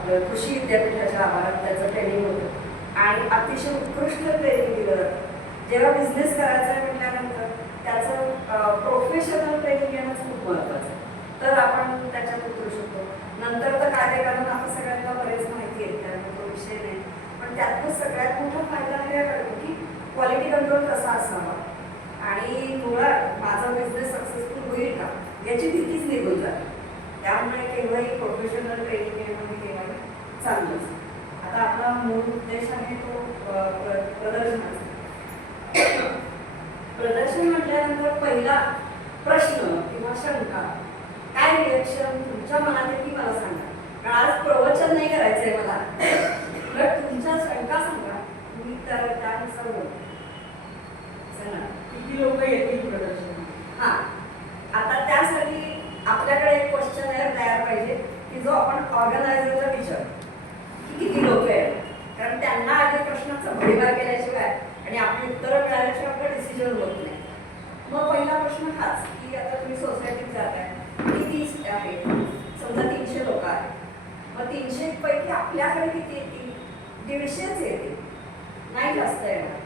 आपलं कृषी विद्यापीठाच्या आवारात त्याचं ट्रेनिंग होतं आणि अतिशय उत्कृष्ट ट्रेनिंग दिलं जातं. जेव्हा बिझनेस करायचा आहे म्हटल्यानंतर त्याचं प्रोफेशनल ट्रेनिंग घेणं खूप महत्त्वाचं. तर आपण त्याच्यात उतरू शकतो. नंतर तर कार्यकारण आता सगळ्यांना बरेच माहिती आहे, त्यामुळे तो विषय नाही. पण त्यातून सगळ्यात मोठा फायदा हे कळतो की क्वालिटी कंट्रोल कसा असावा आणि मुळात माझा बिझनेस सक्सेसफुल होईल का याची भीतीच निघून जाते. त्यामुळे केव्हाही प्रोफेशनल ट्रेनिंग घेणं हे केव्हाही चांगलंच. आता आपला मूळ उद्देश आहे तो प्रदर्शनाचा. प्रदर्शन म्हटल्यानंतर पहिला प्रश्न किंवा शंका, काय रिएक्शन तुमच्या मनात येते मला सांगा. कारण आज प्रवचन नाही करायचंय मला, तर तुमच्या शंका सांगा, मी तर त्यानुसार बोलतो. किती लोक येतील प्रदर्शन? हा, आता त्यासाठी आपल्याकडे एक क्वेश्चन तयार पाहिजे की जो आपण ऑर्गनायझरला विचारू की किती लोक आहेत. कारण त्यांना आधी प्रश्नाचा भडीमार केल्याशिवाय आणि आपली उत्तरं मिळाल्याशिवाय आपलं डिसिजन होत नाही. मग पहिला प्रश्न हाच की आता तुम्ही सोसायटीत जाताय, किती आहे, समजा 300 लोक आहेत. मग 300 पैकी आपल्याकडे किती येतील? 150च येतील, नाही जास्त येणार.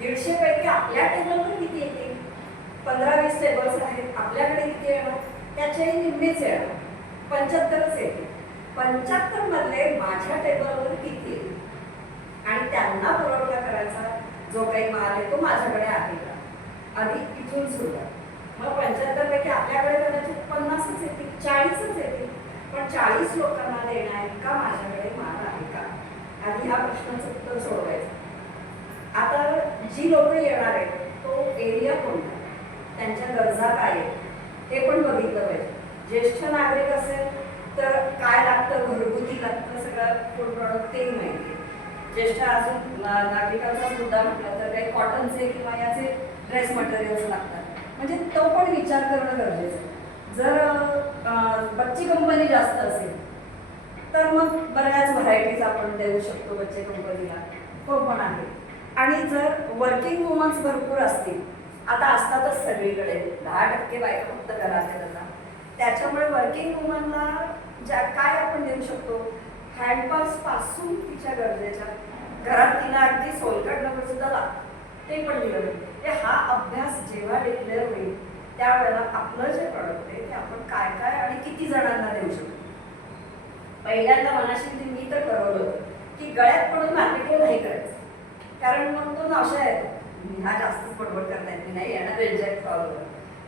150 पैकी आपल्या टेबलवर किती येतील? 15-20 टेबल्स आहेत, आपल्याकडे किती येणार? त्याच्याही निम्मेच येणार, 75च येतील. 75 मधले माझ्या टेबलवर किती येतील आणि त्यांना पुरवठा करायचा जो काही माल आहे तो माझ्याकडे आहे का, आधी इथून सुरुवात. मग 75 पैकी आपल्याकडे कदाचित 50च येतील, 40च येतील, पण 40 लोकांना देणार का माझ्याकडे माल आहे का, आधी ह्या प्रश्नाचं उत्तर सोडवायचं. आता जी लोक येणार आहेत तो एरिया कोणता, त्यांच्या गरजा काय आहेत हे पण बघितलं पाहिजे. ज्येष्ठ नागरिक असेल तर काय लागतं, घरगुती लागतं सगळं फूड प्रॉडक्ट तेही माहिती. ज्येष्ठ अजून नागरिकांचा मुद्दा म्हटलं तर काही कॉटनचे किंवा याचे ड्रेस मटेरियल्स लागतात, म्हणजे तो पण विचार करणं गरजेचं आहे. जर बच्ची कंपनी जास्त असेल तर मग बऱ्याच व्हरायटीज आपण देऊ शकतो बच्चे कंपनीला, तो पण आहे. आणि जर वर्किंग वुमन्स भरपूर असतील, आता असतातच सगळीकडे, 10% बायका फक्त घरात आहेत आता, त्याच्यामुळे वर्किंग वुमनला ज्या काय आपण देऊ शकतो, हँडपंप्स पासून तिच्या गरजेच्या घरात तिला अगदी सोलकट नंबर सुद्धा लागतं ते पण दिलं पाहिजे. हा अभ्यास जेव्हा डिक्लेअर होईल त्यावेळेला आपलं जे प्रॉडक्ट आहे ते आपण काय काय आणि किती जणांना देऊ शकतो. पहिल्यांदा मनाशी मी तर ठरवलं होतं की गळ्यात पडून मार्केटिंग नाही करायचं, कारण मग तो नाशा येतो, हा जास्तच बडबड करता येत नाही येणार रिजेक्ट कॉलवर.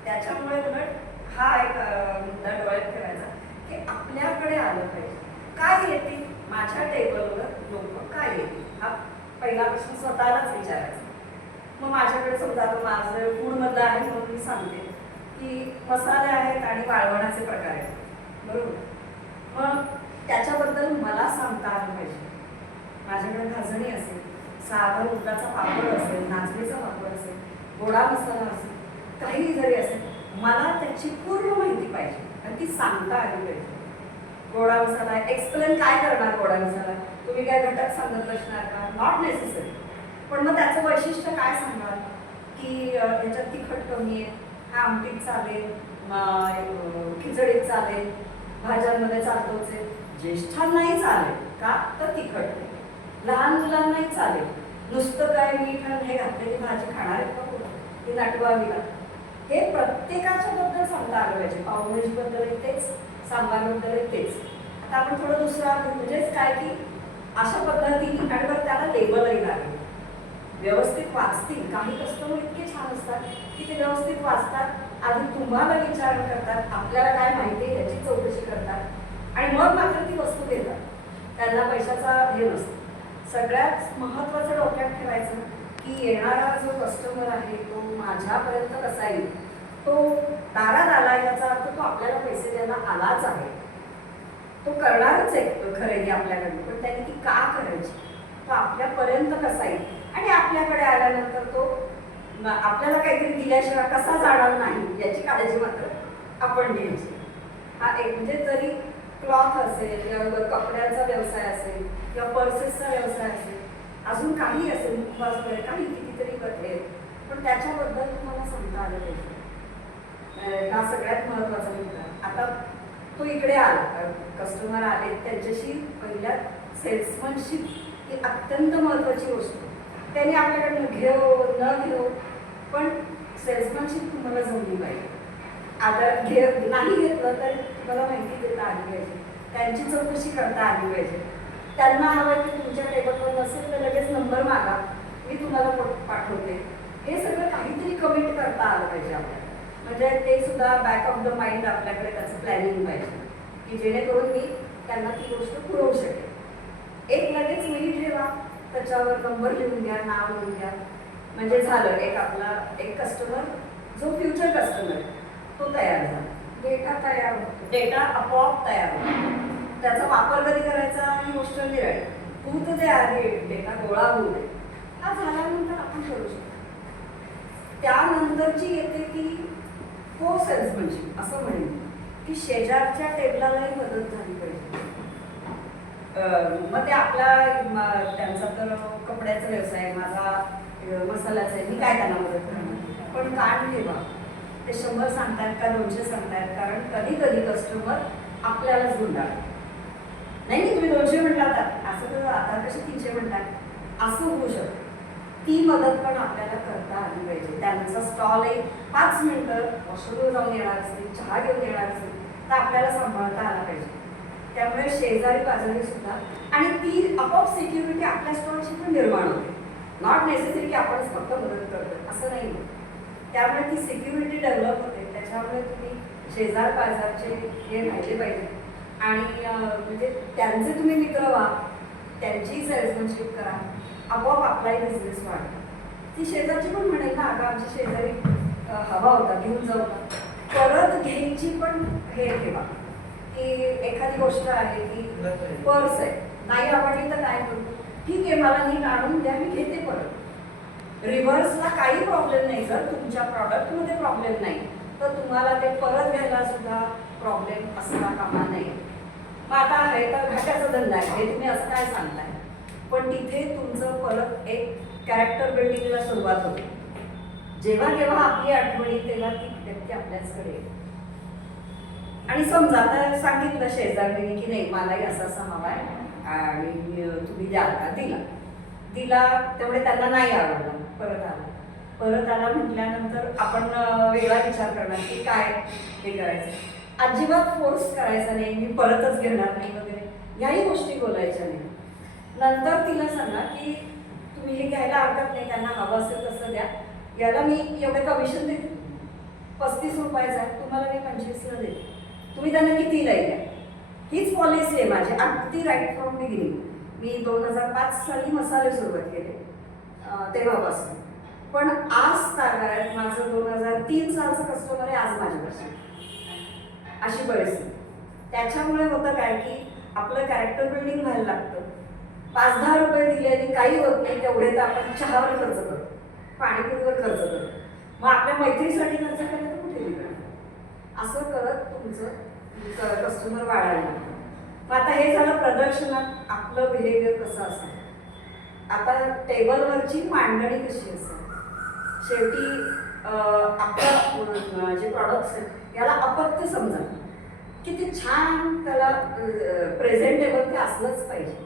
त्याच्यामुळे उलट हा एक मुद्दा डोळ्यात ठेवायचा की आपल्याकडे आलं पाहिजे, काय येतील माझ्या टेबलवर लोक काय येतील, हा पहिला प्रश्न स्वतःलाच विचारायचा. मग माझ्याकडे समजा आता माझं फूडमधलं आहे म्हणून मी सांगते की मसाले आहेत आणि वाळवणाचे प्रकार आहेत, बरोबर. मग त्याच्याबद्दल मला सांगता आलं पाहिजे. माझ्याकडे भाजणी असेल, साधा उडदाचा पापड असेल, नाचणीचा पापड असेल, गोडा मसाला असेल, काहीही जरी असेल, मला त्याची पूर्ण माहिती पाहिजे आणि ती सांगता आली पाहिजे. गोडा मसाला एक्सप्लेन काय करणार, गोडा मसाला तुम्ही काय घटक सांगत बसणार का, नॉट नेसेसरी. पण मग त्याचं वैशिष्ट्य काय सांगाल की याच्यात तिखट कमी आहे, हा आमटीत चालेल, खिचडीत चालेल, भाज्यांमध्ये चालतोच आहे, ज्येष्ठांनाही चालेल का तर तिखट, लहान मुलांनाही चालेल, नुसतं काय मीठ हे घातलेली भाजी खाणार आहेत का पुढं, ती नटवावी का, हे प्रत्येकाच्या बद्दल सांगता आलं पाहिजे. पावभाजीबद्दल तेच, सांबारबद्दल तेच. आता आपण थोडं दुसरा म्हणजेच काय की अशा पद्धतीने आणि बरं त्याला लेबलही लागेल, व्यवस्थित वाचतील. काही कस्टमर इतके छान असतात की ते व्यवस्थित वाचतात, आधी तुम्हाला विचार करतात, आपल्याला काय माहिती आहे याची चौकशी करतात आणि मग मात्र ती वस्तू देतात. त्यांना पैशाचा हे नसतो. सगळ्यात महत्त्वाचं डोक्यात ठेवायचं की येणारा जो कस्टमर आहे तो माझ्यापर्यंत कसा येईल, तो दारात आला याचा अर्थ तो आपल्याला पैसे द्यायला आलाच आहे, तो करणारच आहे खरेदी आपल्याकडून, पण त्याने ती का करायची, तो आपल्यापर्यंत कसा येईल आणि आपल्याकडे आल्यानंतर तो आपल्याला काहीतरी दिल्याशिवाय कसा जाणार नाही याची काळजी मात्र आपण घ्यायची. हा एक म्हणजे जरी क्लॉथ असेल किंवा कपड्यांचा व्यवसाय असेल किंवा पर्सेसचा व्यवसाय असेल, अजून काही असेल, मुखवास वगैरे काही कितीतरी कथे, पण त्याच्याबद्दल तुम्हाला सांगता आलं पाहिजे. हा सगळ्यात महत्त्वाचा मुद्दा. आता तो इकडे आला, कस्टमर आले, त्यांच्याशी पहिल्या सेल्समनशिप ही अत्यंत महत्त्वाची गोष्ट. त्याने आपल्याकडनं घेऊ न घेऊ पण सेल्समनशिप तुम्हाला जमली पाहिजे. आता नाही घेतलं तर तुम्हाला माहिती देता आली पाहिजे, त्यांची चौकशी करता आली पाहिजे. त्यांना हवं की तुमच्या टेबलवर नसेल तर लगेच नंबर मागा, मी तुम्हाला पाठवते. हे सगळं काहीतरी कमिट करता आलं पाहिजे आपल्याला. म्हणजे ते सुद्धा बॅक ऑफ द माइंड आपल्याकडे त्याचं प्लॅनिंग पाहिजे की जेणेकरून मी त्यांना ती गोष्ट पुरवू शकेल. एक लगेच मेल ठेवा, त्याच्यावर नंबर लिहून घ्या, नाव लिहून घ्या, म्हणजे झालं एक कस्टमर जो फ्युचर कस्टमर आहे तो तयार झाला. डेटा तयार होतो. डेटा आपोआप तयार होतो. त्याचा वापर कधी करायचा ही गोष्ट निराळी. तू तर ते आधी डेटा गोळा होऊ दे, हा झाल्यानंतर आपण करू शकतो. त्यानंतरची येते ती को सेल्समनशिप, असं म्हणेन की शेजारच्या टेबलालाही मदत झाली पाहिजे. मग ते त्यांचा तर कपड्याचा व्यवसाय, माझा मसाल्याचा आहे, मी काय त्यांना मदत करणार. पण कान ठेवा, ते 100 सांगतायत का 200 सांगतायत, कारण कधी कधी कस्टमर आपल्यालाच गुंडाळ. नाही तुम्ही 200 म्हटला होता, असं तर आता कसे 300 म्हणतात, असं होऊ शकतं. ती मदत पण आपल्याला करता आली पाहिजे. त्यांचा स्टॉल एक 5 मिनिटं वॉशरूमवर जाऊन येणार असतील, चहा घेऊन येणार असतील तर आपल्याला सांभाळता आला पाहिजे. त्यामुळे शेजारी बाजारी सुद्धा, आणि ती आपोआप सिक्युरिटी आपल्या स्टॉलची पण निर्माण होते. नॉट नेसेसरी की आपण फक्त मदत करतो असं नाही. त्यामुळे ती सिक्युरिटी डेव्हलप होते. त्याच्यामुळे तुम्ही शेजार बाजारचे हे राहिले पाहिजे आणि म्हणजे त्यांचे तुम्ही मित्र व्हा, त्यांची सेल्समनशिप करा, आपोआप आपलाही बिझनेस वाढतो. ती शेजारची पण म्हणेल ना, अगं आमच्या शेजारी हवा होता, घेऊन जाऊ का, परत घ्यायची पण हे ठेवा की एखादी गोष्ट आहे की पर्स आहे, नाही आवडली तर काय करू, ठीक आहे मला नीट आणून द्या, मी घेते परत. रिव्हर्सला काही प्रॉब्लेम नाही. जर तुमच्या प्रॉडक्टमध्ये प्रॉब्लेम नाही तर तुम्हाला ते परत घ्यायला सुद्धा प्रॉब्लेम असता कामा नये. मग आता आहे तर घाट्याचा धंदा आहे, हे तुम्ही असं काय सांगताय, पण तिथे तुमचं परत एक कॅरेक्टर बिल्डिंगला सुरुवात होते. जेव्हा केव्हा आपली आठवणी तेव्हा ती व्यक्ती आपल्याचकडे येते. आणि समजा आता सांगितलं शेजारीने की नाही मलाही असं असं हवा आहे आणि तुम्ही द्याल का, दिला तेवढे त्यांना नाही आवडलं, परत आला म्हटल्यानंतर आपण वेगळा विचार करणार की काय हे करायचं. अजिबात फोर्स करायचा नाही, मी परतच घेणार नाही वगैरे याही गोष्टी बोलायच्या नाही. नंतर तिला सांगा की तुम्ही हे घ्यायला हरकत नाही, त्यांना हवं असेल तसं द्या, याला मी एवढं कमिशन देते, 35 रुपयाचा आहे, तुम्हाला मी 25ला देते, तुम्ही त्यांना कितीला द्या. हीच पॉलिसी आहे माझी, अगदी राईट फ्रॉम बिगिनिंग. मी 2005 साली मसाले सुरुवात केले तेव्हापासून. पण आज तागायत माझं 2003 सालचं कस्टमर आहे आज माझ्यापासून, अशी परिस्थिती. त्याच्यामुळे होतं काय की आपलं कॅरेक्टर बिल्डिंग व्हायला लागतं. 5-10 रुपये दिल्याने काही होत नाही, तेवढे तर आपण चहावर खर्च करतो, पाणीपुरीवर खर्च करतो, मग आपल्या मैत्रीसाठी खर्च करायला कुठे निघणार. असं करत तुमचं कस्टमर वाढायला लागतं. मग आता हे झालं प्रदर्शनात आपलं बिहेवियर कसं असेल. आता टेबलवरची मांडणी कशी असेल. शेवटी आपलं जे प्रॉडक्ट्स आहेत याला अपत्य समजा, किती छान त्याला प्रेझेंटेबल ते असलंच पाहिजे.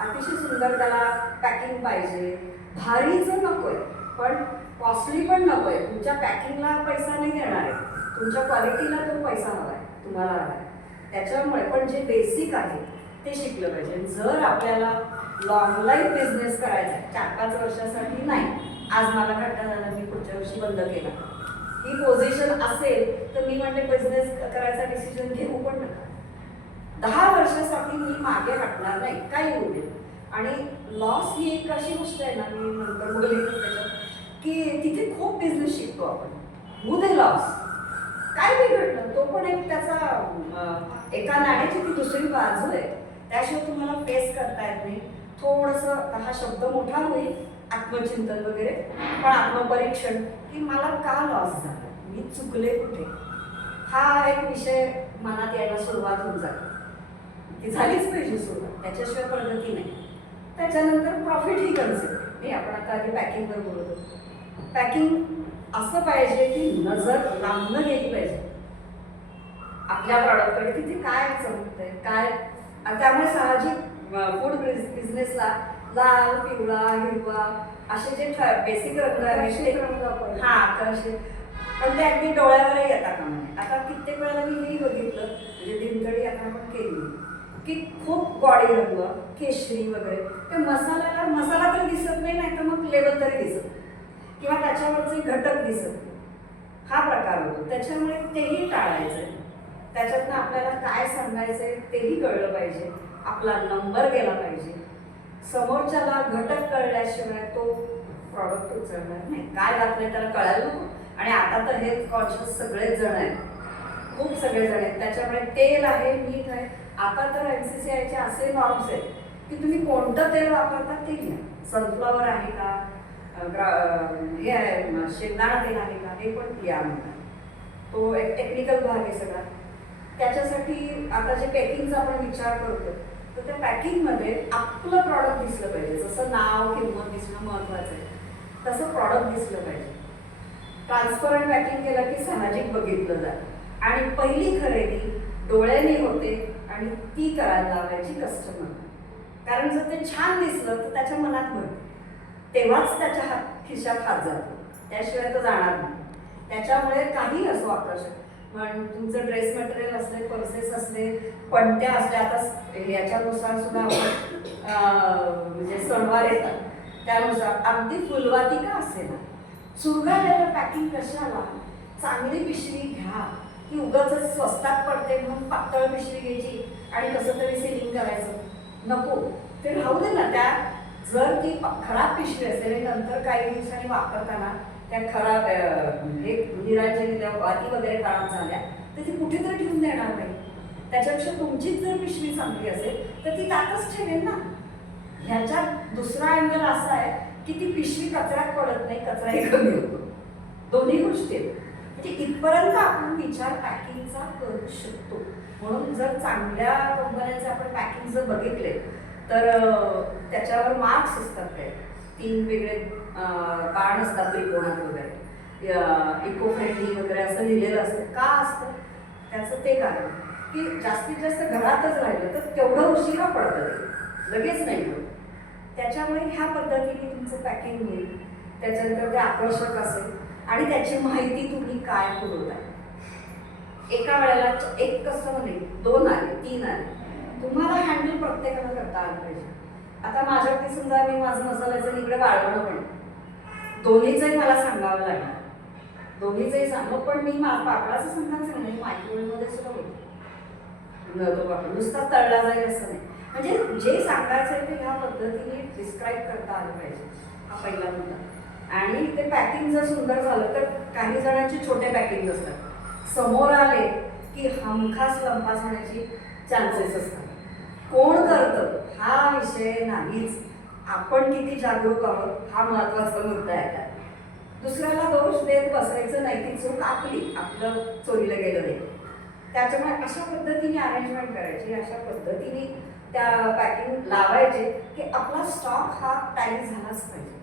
अतिशय सुंदर त्याला पॅकिंग पाहिजे, भारीचं नको आहे पण कॉस्टली पण नको आहे. तुमच्या पॅकिंगला पैसा नाही देणार आहे, तुमच्या क्वालिटीला तो पैसा हवा आहे, तुम्हाला हवा आहे. त्याच्यामुळे पण जे बेसिक आहे ते शिकलं पाहिजे. जर आपल्याला लॉंग लाईफ बिझनेस करायचा आहे, 4-5 वर्षासाठी नाही, आज मला घाटा झाला मी पुढच्या वर्षी बंद केला, ही पोझिशन असेल तर मी म्हणते बिझनेस करायचा डिसिजन घेऊ पण नका. 10 वर्षासाठी मी मागे हटणार नाही, काही होऊ दे. आणि लॉस ही एक अशी गोष्ट आहे ना, मी नंतर बोलले त्याच्यात की तिथे खूप बिझनेस शिकतो आपण. होऊ दे लॉस, काय बिघडलं, तो पण एक त्याचा एका नाण्याची ती दुसरी बाजू आहे. त्याशिवाय तुम्हाला फेस करता येत नाही. थोडंसं हा शब्द मोठा होईल, आत्मचिंतन वगैरे, पण आत्मपरीक्षण की मला का लॉस झाला, मी चुकले कुठे, हा एक विषय मनात यायला सुरुवात होऊन जाते. ती झालीच पाहिजे सुरुवात, त्याच्याशिवाय प्रगती नाही. त्याच्यानंतर प्रॉफिट ही कन्सेप्ट नाही. आपण आता आधी पॅकिंगवर बोलतो. पॅकिंग असं पाहिजे की नजर लांबणं गेली पाहिजे. आपल्या प्रॉडक्टकडे की ते काय चमकतंय काय. आणि त्यामुळे साहजिक फूड बिझनेसला लाल, पिवळा, हिरवा असे जे बेसिक रंग आहेत ते हा कसे पण ते अगदी डोळ्यावरही येतात का म्हणे. आता कित्येक वेळेला मी हेही बघितलं म्हणजे दिनकडी आता आपण केली की खूप गॉडी रंग केशरी वगैरे ते मसाल्याला मसाला तरी दिसत नाही तर मग लेबल तरी दिसत किंवा त्याच्यावरचे घटक दिसत नाही. हा प्रकार होतो. त्याच्यामुळे तेही टाळायचं. त्याच्यातनं आपल्याला काय सांगायचंय तेही कळलं पाहिजे. आपला नंबर गेला पाहिजे. समोरच्याला घटक कळल्याशिवाय तो प्रॉडक्ट उचलणार नाही. काय घातलंय त्याला कळायला नको. आणि आता तर हे कॉन्शियस सगळेच जण आहेत. खूप सगळेजण आहेत. त्याच्यामुळे तेल आहे, मीठ आहे. आता तर NCCI चे असे नॉर्म्स आहेत की तुम्ही कोणतं तेल वापरता ते घ्या. सनफ्लॉवर आहे का, हे आहे शेंगदाणा तेल आहे का, हे पण या म्हणतात. तो एक टेक्निकल भाग आहे सगळा. त्याच्यासाठी आता जे पॅकिंगचा आपण विचार करतो तर त्या पॅकिंगमध्ये आपलं प्रॉडक्ट दिसलं पाहिजे. जसं नाव किंमत दिसणं महत्त्वाचं आहे तसं प्रॉडक्ट दिसलं पाहिजे. ट्रान्सपरंट पॅकिंग केलं की साहजिक बघितलं जातं. आणि पहिली खरेदी डोळ्याने होते आणि ती करायला लावायची कस्टमर. कारण जर ते छान दिसलं तर त्याच्या मनात भरते तेव्हाच त्याच्या खिशात हात जातो. त्याशिवाय तो जाणार नाही. त्याच्यामुळे काही असो आकर्षक पण तुमचं ड्रेस मटेरियल असले, पर्सेस असले, पणत्या असल्या. आता याच्यानुसार सुद्धा म्हणजे सणवार येतात त्यानुसार अगदी फुलवाती का असेल चुरगाळलेलं पॅकिंग कशाला. चांगली पिशवी घ्या की उगाच स्वस्तात पडते म्हणून पातळ पिशवी घ्यायची आणि कसं तरी सेलिंग करायचं नको. ते राहू दे ना. त्या जर ती खराब पिशवी असेल आणि नंतर काही दिवसांनी वापरताना त्या खराब हे निरांजनीच्या वाती वगैरे खराब झाल्या तर ती कुठेतरी ठेवून देणार नाही. त्याच्यापेक्षा तुमचीच जर पिशवी चांगली असेल तर ती त्यातच ठेवेल ना. ह्याच्यात दुसरा अँगल असा आहे की ती पिशवी कचऱ्यात पडत नाही, कचराही कमी होतो. दोन्ही गोष्टी आहेत. म्हणजे इथपर्यंत आपण विचार पॅकिंगचा करू शकतो. म्हणून जर चांगल्या कंपन्यांचे आपण पॅकिंग जर बघितले तर त्याच्यावर मार्क्स असतात काय 3 वेगळे बाण असतात त्रिकोणात वगैरे इको फ्रेंडली वगैरे असं लिहिलेलं असतं. का असतं त्याचं ते कारण की जास्तीत जास्त घरातच राहिलं तर तेवढं उशिरा पडतं ते लगेच नाही होत. त्याच्यामुळे ह्या पद्धतीने तुमचं पॅकिंग होईल. त्याच्यानंतर ते आकर्षक असेल आणि त्याची माहिती तुम्ही काय पुरवताय. एका वेळेला एक कस्टमर नाही 2 आले 3 आले तुम्हाला हँडल प्रत्येकाला करता आलं पाहिजे. आता माझ्यावरती समजा मी माझं मसाल्याचं इकडे वाळवणं पण दोन्हीचंही मला सांगावं लागलं. दोन्हीचंही सांगू पण मी पापडाचं सांगायचं नाही मायक्रोवेव्हमध्ये सुद्धा होतो. तो पापड नुसता तळला जाईल असं नाही. म्हणजे जे सांगायचं आहे ते ह्या पद्धतीने डिस्क्राईब करता आलं पाहिजे. हा पहिला मुद्दा. आणि ते पॅकिंग जर सुंदर झालं तर काही जणांचे छोटे पॅकिंग असतात. समोर आले की हमखास लंपास होण्याची चान्सेस असतात. कोण करतं हा विषय नाहीच. आपण किती जागरूक आहोत हा महत्त्वाचा मुद्दा आहे. त्यात दुसऱ्याला दोष देत बसायचं नाही. ती चूक आपली, आपलं चोरीला गेलं नाही. त्याच्यामुळे अशा पद्धतीने अरेंजमेंट करायची, अशा पद्धतीने त्या पॅकिंग लावायचे की आपला स्टॉक हा टॅली झालाच पाहिजे.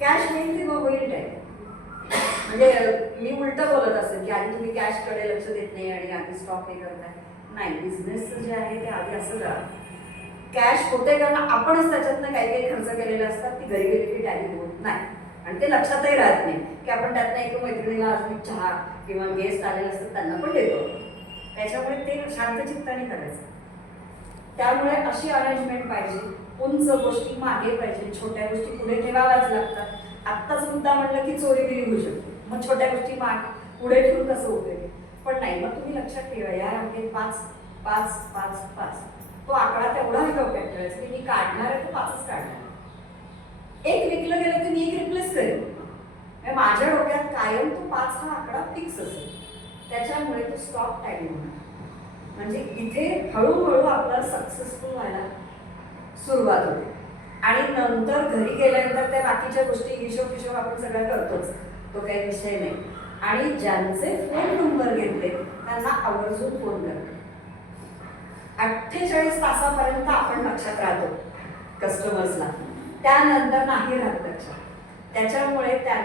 कॅश होईल तेव्हा होईल टॅली. म्हणजे मी उलटं बोलत असेल की आधी तुम्ही कॅशकडे लक्ष देत नाही आणि आधी स्टॉक हे करताय. नाही, बिझनेसचं जे आहे ते आधी असं करा. कॅश होते कारण आपणच त्याच्यातनं काही काही खर्च केलेले असतात. ती घरी गेली की टॅली होत नाही आणि ते लक्षातही राहत नाही की आपण त्यातनं एक मैत्रिणीला अजून चहा किंवा गेस्ट आलेले असतात त्यांना पण देतो. त्याच्यामुळे ते शांत चित्ताने करायचं. त्यामुळे अशी अरेंजमेंट पाहिजे. उंच गोष्टी मागे पाहिजे, छोट्या गोष्टी पुढे ठेवाव्याच लागतात. आत्ताच मुद्दा म्हटलं की चोरीगिरी होऊ शकते. मग छोट्या गोष्टी पुढे ठेवून कसं उपयोग. पण नाही, मग तुम्ही लक्षात ठेवा या अंकेत 5 5 5 5 तो आकडा तेवढा डोक्यात ठेवायचा की मी काढणार आहे तो 5च काढणार. एक विकलं गेलं की मी एक रिप्लेस करेन. माझ्या डोक्यात कायम तो 5 हा आकडा फिक्स असेल. त्याच्यामुळे तो स्टॉक टॅली होणार. म्हणजे इथे हळूहळू आपलं सक्सेसफुल व्हायला सुरुवात होते. आणि नंतर घरी गेल्यानंतर त्या बाकीच्या गोष्टी हिशोब आपण सगळं करतोच. तो काही विषय नाही. आणि ज्यांचे फोन नंबर घेतले त्यांना आवर्जून फोन करा. 48 तासापर्यंत आपण लक्षात राहतो कस्टमर्सला. त्यानंतर नाही राहत लक्षात. त्याच्यामुळे त्यांना